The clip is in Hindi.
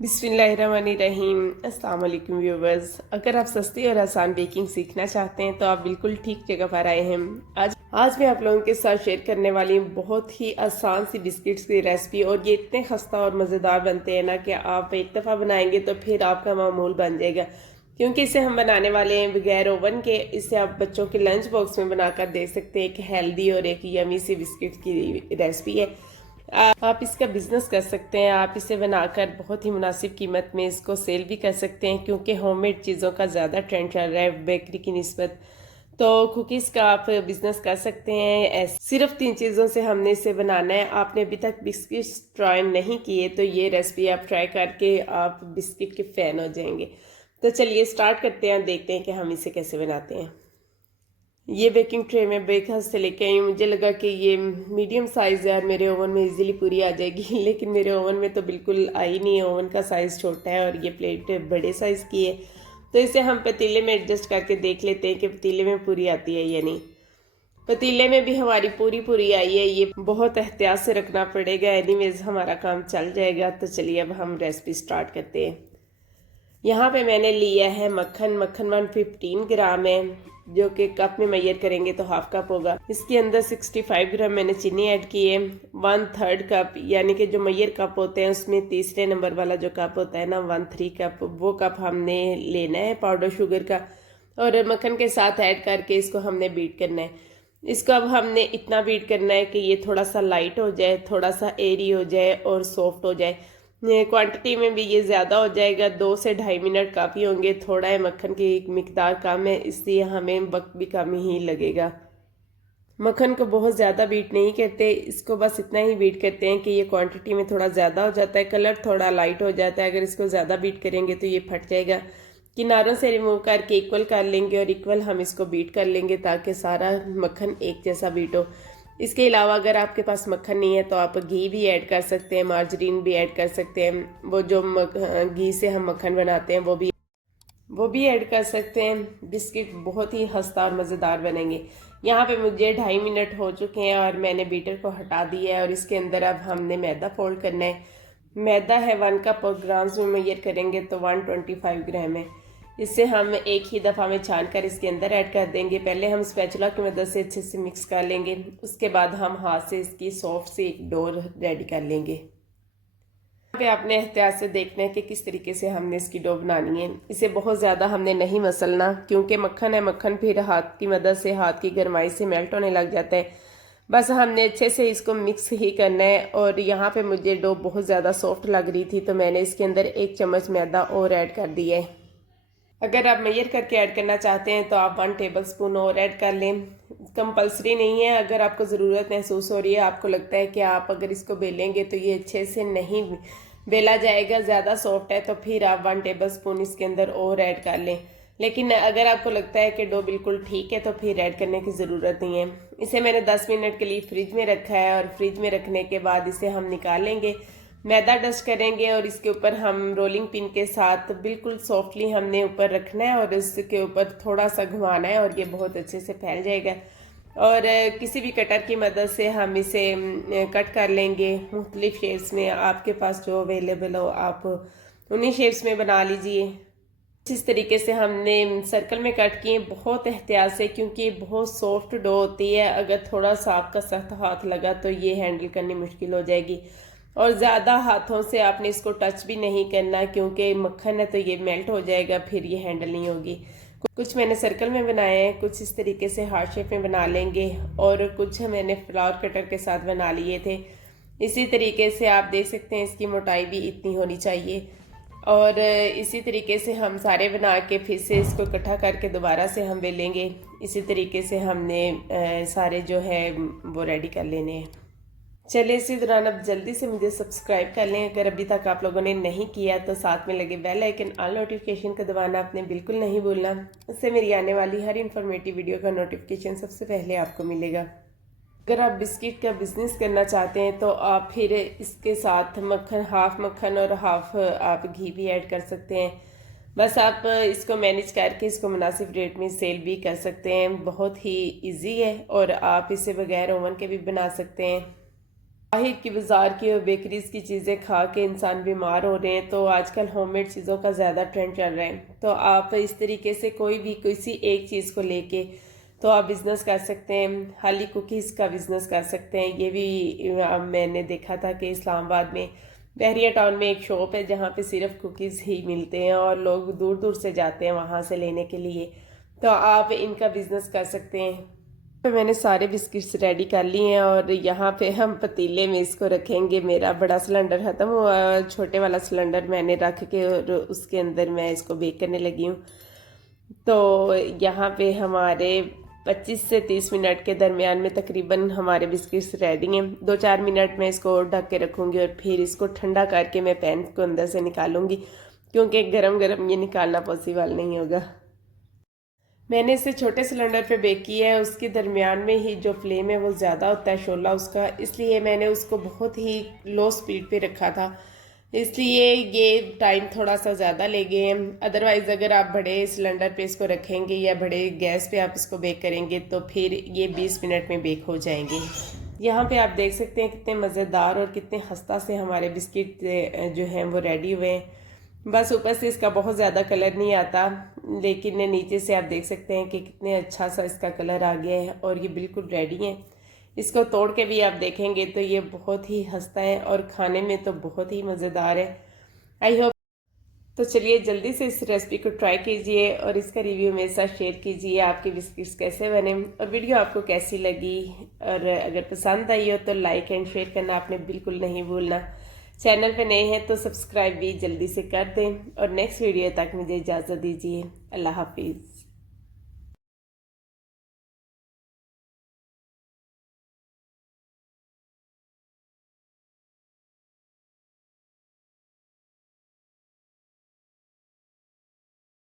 बिस्मिल्लाहिर्रहमानिर्रहीम। अस्सलाम वालेकुम व्यूवर्स। अगर आप सस्ती और आसान बेकिंग सीखना चाहते हैं तो आप बिल्कुल ठीक जगह पर आए हैं। आज मैं आप लोगों के साथ शेयर करने वाली हूँ बहुत ही आसान सी बिस्किट्स की रेसिपी। और ये इतने खस्ता और मज़ेदार बनते हैं ना कि आप एक दफ़ा बनाएंगे तो फिर आपका मामूल बन जाएगा, क्योंकि इसे हम बनाने वाले हैं बगैर ओवन के। इसे आप बच्चों के लंच बॉक्स में बनाकर दे सकते हैं। एक हेल्दी और एक यमी सी बिस्किट की रेसिपी है। आप इसका बिजनेस कर सकते हैं। आप इसे बनाकर बहुत ही मुनासिब कीमत में इसको सेल भी कर सकते हैं, क्योंकि होममेड चीज़ों का ज़्यादा ट्रेंड चल रहा है बेकरी की निस्बत। तो कुकीज़ का आप बिजनेस कर सकते हैं। सिर्फ 3 चीज़ों से हमने इसे बनाना है। आपने अभी तक बिस्किट्स ट्राई नहीं किए तो ये रेसिपी आप ट्राई करके आप बिस्किट के फ़ैन हो जाएंगे। तो चलिए स्टार्ट करते हैं, देखते हैं कि हम इसे कैसे बनाते हैं। ये बेकिंग ट्रे में बेक हाउस से लेके आई हूँ। मुझे लगा कि ये मीडियम साइज़ है और मेरे ओवन में इजीली पूरी आ जाएगी, लेकिन मेरे ओवन में तो बिल्कुल आई नहीं है। ओवन का साइज़ छोटा है और ये प्लेट बड़े साइज़ की है। तो इसे हम पतीले में एडजस्ट करके देख लेते हैं कि पतीले में पूरी आती है या नहीं। पतीले में भी हमारी पूरी पूरी आई है। ये बहुत एहतियात से रखना पड़ेगा, एनीवेज हमारा काम चल जाएगा। तो चलिए अब हम रेसिपी स्टार्ट करते हैं। यहाँ पे मैंने लिया है मक्खन 115 ग्राम है, जो कि कप में मेजर करेंगे तो हाफ कप होगा। इसके अंदर 65 ग्राम मैंने चीनी ऐड की है। 1/3 कप, यानी कि जो मेजर कप होते हैं उसमें तीसरे नंबर वाला जो कप होता है ना, 1/3 कप, वो कप हमने लेना है पाउडर शुगर का। और मक्खन के साथ ऐड करके इसको हमने बीट करना है। इसको अब हमने इतना बीट करना है कि ये थोड़ा सा लाइट हो जाए, थोड़ा सा एरी हो जाए और सॉफ्ट हो जाए। क्वांटिटी में भी ये ज़्यादा हो जाएगा, 2 से 2.5 मिनट काफ़ी होंगे। थोड़ा है, मक्खन की मिकदार कम है, इसलिए हमें वक्त भी कम ही लगेगा। मक्खन को बहुत ज़्यादा बीट नहीं करते, इसको बस इतना ही बीट करते हैं कि ये क्वांटिटी में थोड़ा ज़्यादा हो जाता है, कलर थोड़ा लाइट हो जाता है। अगर इसको ज़्यादा बीट करेंगे तो ये फट जाएगा। किनारों से रिमूव करके इक्वल कर लेंगे और इक्वल हम इसको बीट कर लेंगे ताकि सारा मक्खन एक जैसा बीट हो। इसके अलावा अगर आपके पास मक्खन नहीं है तो आप घी भी ऐड कर सकते हैं, मार्जरीन भी ऐड कर सकते हैं। वो जो घी से हम मक्खन बनाते हैं वो भी ऐड कर सकते हैं। बिस्किट बहुत ही खस्ता और मज़ेदार बनेंगे। यहाँ पे मुझे 2.5 मिनट हो चुके हैं और मैंने बीटर को हटा दिया है। और इसके अंदर अब हमने मैदा फोल्ड करना है। मैदा है 1 कप और ग्राम्स में मेजर करेंगे तो 125 ग्राम है। इससे हम एक ही दफ़ा में छान कर इसके अंदर ऐड कर देंगे। पहले हम स्पैचुला की मदद से अच्छे से मिक्स कर लेंगे, उसके बाद हम हाथ से इसकी सॉफ्ट सी एक डो रेडी कर लेंगे। यहाँ पे आपने एहतियात से देखना है कि किस तरीके से हमने इसकी डो बनानी है। इसे बहुत ज़्यादा हमने नहीं मसलना, क्योंकि मक्खन है, मक्खन फिर हाथ की मदद से, हाथ की गरमाई से मेल्ट होने लग जाता है। बस हमने अच्छे से इसको मिक्स ही करना है। और यहाँ पे मुझे डो बहुत ज़्यादा सॉफ्ट लग रही थी तो मैंने इसके अंदर 1 चम्मच मैदा और ऐड कर दिया है। अगर आप मेजर करके ऐड करना चाहते हैं तो आप 1 टेबल स्पून और ऐड कर लें। कंपलसरी नहीं है। अगर आपको ज़रूरत महसूस हो रही है, आपको लगता है कि आप अगर इसको बेलेंगे तो ये अच्छे से नहीं बेला जाएगा, ज़्यादा सॉफ्ट है, तो फिर आप 1 टेबल स्पून इसके अंदर और ऐड कर लें। लेकिन अगर आपको लगता है कि डो बिल्कुल ठीक है तो फिर ऐड करने की ज़रूरत नहीं है। इसे मैंने 10 मिनट के लिए फ्रिज में रखा है और फ्रिज में रखने के बाद इसे हम निकाल लेंगे, मैदा डस्ट करेंगे और इसके ऊपर हम रोलिंग पिन के साथ बिल्कुल सॉफ्टली हमने ऊपर रखना है और इसके ऊपर थोड़ा सा घुमाना है और ये बहुत अच्छे से फैल जाएगा। और किसी भी कटर की मदद से हम इसे कट कर लेंगे मुख्तलिफ शेप्स में। आपके पास जो अवेलेबल हो आप उन्हीं शेप्स में बना लीजिए। इस तरीके से हमने सर्कल में कट किए, बहुत एहतियात से, क्योंकि ये बहुत सॉफ्ट डो होती है। अगर थोड़ा सा आपका सख्त हाथ लगा तो ये हैंडल करनी मुश्किल हो जाएगी। और ज़्यादा हाथों से आपने इसको टच भी नहीं करना, क्योंकि मक्खन है तो ये मेल्ट हो जाएगा, फिर ये हैंडल नहीं होगी। कुछ मैंने सर्कल में बनाए हैं, कुछ इस तरीके से हार्ट शेप में बना लेंगे और कुछ मैंने फ्लावर कटर के साथ बना लिए थे। इसी तरीके से आप देख सकते हैं इसकी मोटाई भी इतनी होनी चाहिए। और इसी तरीके से हम सारे बना के फिर से इसको इकट्ठा करके दोबारा से हम बेलेंगे। इसी तरीके से हमने सारे जो है वो रेडी कर लेने हैं। चलिए इसी दौरान अब जल्दी से मुझे सब्सक्राइब कर लें अगर अभी तक आप लोगों ने नहीं किया, तो साथ में लगे बेल आइकन ऑल नोटिफिकेशन का दबाना आपने बिल्कुल नहीं भूलना। इससे मेरी आने वाली हर इन्फॉर्मेटिव वीडियो का नोटिफिकेशन सबसे पहले आपको मिलेगा। अगर आप बिस्किट का बिजनेस करना चाहते हैं तो आप फिर इसके साथ हाफ मक्खन और हाफ आप घी भी ऐड कर सकते हैं। बस आप इसको मैनेज करके इसको मुनासिब रेट में सेल भी कर सकते हैं। बहुत ही इजी है और आप इसे बगैर ओवन के भी बना सकते हैं। बाहर की बाजार की और बेकरीज की चीज़ें खा के इंसान बीमार हो रहे हैं, तो आजकल होममेड चीज़ों का ज़्यादा ट्रेंड चल रहा है। तो आप इस तरीके से कोई भी किसी एक चीज़ को लेके तो आप बिज़नेस कर सकते हैं। हाली कुकीज़ का बिज़नेस कर सकते हैं। ये भी मैंने देखा था कि इस्लामाबाद में बहरिया टाउन में एक शॉप है जहाँ पे सिर्फ कुकीज़ ही मिलते हैं और लोग दूर दूर से जाते हैं वहाँ से लेने के लिए। तो आप इनका बिज़नेस कर सकते हैं। तो मैंने सारे बिस्किट्स रेडी कर लिए हैं और यहाँ पे हम पतीले में इसको रखेंगे। मेरा बड़ा सिलेंडर ख़त्म हुआ, छोटे वाला सिलेंडर मैंने रख के और उसके अंदर मैं इसको बेक करने लगी हूँ। तो यहाँ पे हमारे 25 से 30 मिनट के दरमियान में तकरीबन हमारे बिस्किट्स रेडी हैं। 2-4 मिनट में इसको ढक के रखूँगी और फिर इसको ठंडा करके मैं पैन को अंदर से निकालूंगी, क्योंकि गरम गरम ये निकालना पॉसिबल नहीं होगा। मैंने इसे छोटे सिलेंडर पे बेक किया है। उसके दरमियान में ही जो फ्लेम है वो ज़्यादा होता है शोला उसका, इसलिए मैंने उसको बहुत ही लो स्पीड पे रखा था, इसलिए ये टाइम थोड़ा सा ज़्यादा ले गए हैं। अदरवाइज़ अगर आप बड़े सिलेंडर पे इसको रखेंगे या बड़े गैस पे आप इसको बेक करेंगे तो फिर ये 20 मिनट में बेक हो जाएंगे। यहाँ पे आप देख सकते हैं कितने मज़ेदार और कितने खस्ता से हमारे बिस्किट जो हैं वो रेडी हुए हैं। बस ऊपर से इसका बहुत ज़्यादा कलर नहीं आता, लेकिन नीचे से आप देख सकते हैं कि कितने अच्छा सा इसका कलर आ गया है और ये बिल्कुल रेडी है। इसको तोड़ के भी आप देखेंगे तो ये बहुत ही हंसता है और खाने में तो बहुत ही मज़ेदार है। I hope. तो चलिए जल्दी से इस रेसिपी को ट्राई कीजिए और इसका रिव्यू मेरे साथ शेयर कीजिए, आपके बिस्किट्स कैसे बने और वीडियो आपको कैसी लगी। और अगर पसंद आई हो तो लाइक एंड शेयर करना आपने बिल्कुल नहीं भूलना। चैनल पे नए हैं तो सब्सक्राइब भी जल्दी से कर दें और नेक्स्ट वीडियो तक मुझे इजाज़त दीजिए। अल्लाह हाफिज़।